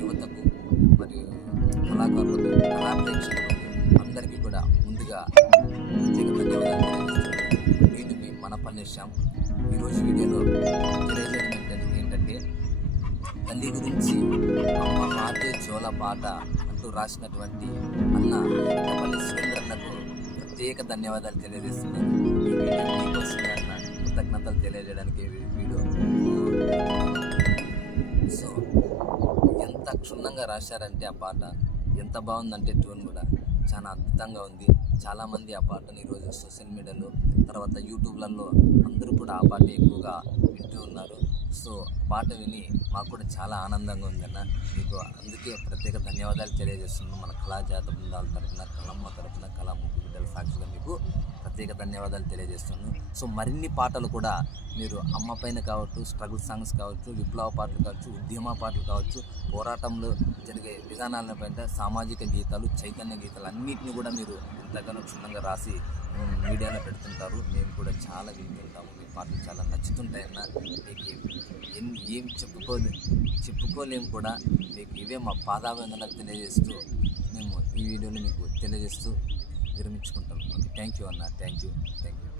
యువతకు మరియు కళాకారులకు కళా ప్రేక్షకులకు అందరికీ కూడా ముందుగా నేను మీ మన పనిశ్యాం ఈరోజు వీడియోలో తెలియజేయడం ఏంటంటే తల్లి గురించి అమ్మ మాటే చోల పాట అంటూ రాసినటువంటి అన్న పల్లి సురేంద్రన్నకు ప్రత్యేక ధన్యవాదాలు తెలియజేస్తున్నాను. కృతజ్ఞతలు తెలియజేయడానికి వీడియో ఎంత క్షుణ్ణంగా రాశారంటే ఆ పాట ఎంత బాగుందంటే ట్యూన్ కూడా. చాలా అద్భుతంగా ఉంది. చాలామంది ఆ పాటని ఈరోజు సోషల్ మీడియాలో తర్వాత యూట్యూబ్లలో అందరూ కూడా ఆ పాట ఎక్కువగా వింటూ ఉన్నారు. సో పాట విని మాకు కూడా చాలా ఆనందంగా ఉందన్న మీకు అందుకే ప్రత్యేక ధన్యవాదాలు తెలియజేస్తున్నాను. మన కళాజాత బృందాల తరపున కళమ్మ తరపున కళా ముగ్గు బిడ్డల సాక్షిగా మీకు ప్రత్యేక ధన్యవాదాలు తెలియజేస్తున్నాను. సో మరిన్ని పాటలు కూడా మీరు అమ్మ పైన కావచ్చు స్ట్రగుల్ సాంగ్స్ కావచ్చు విప్లవ పాటలు కావచ్చు ఉద్యమ పాటలు కావచ్చు పోరాటంలో జరిగే విధానాలపైన సామాజిక గీతాలు చైతన్య గీతాలు అన్నిటిని కూడా మీరు ఎంతగానో క్షుణ్ణంగా రాసి మీడియాలో పెడుతుంటారు. మేము కూడా చాలా వింటుంటాము మీ పాటలు చాలా నచ్చుతుంటాయన్న మీకు ఎన్ ఏం చెప్పుకోలే చెప్పుకోలేము కూడా మీకు ఇవే మా పాదాభివందనలు తెలియజేస్తూ మేము ఈ వీడియోని మీకు తెలియజేస్తూ విరమించుకుంటాం ఓకే థ్యాంక్ యూ అన్న థ్యాంక్ యూ థ్యాంక్ యూ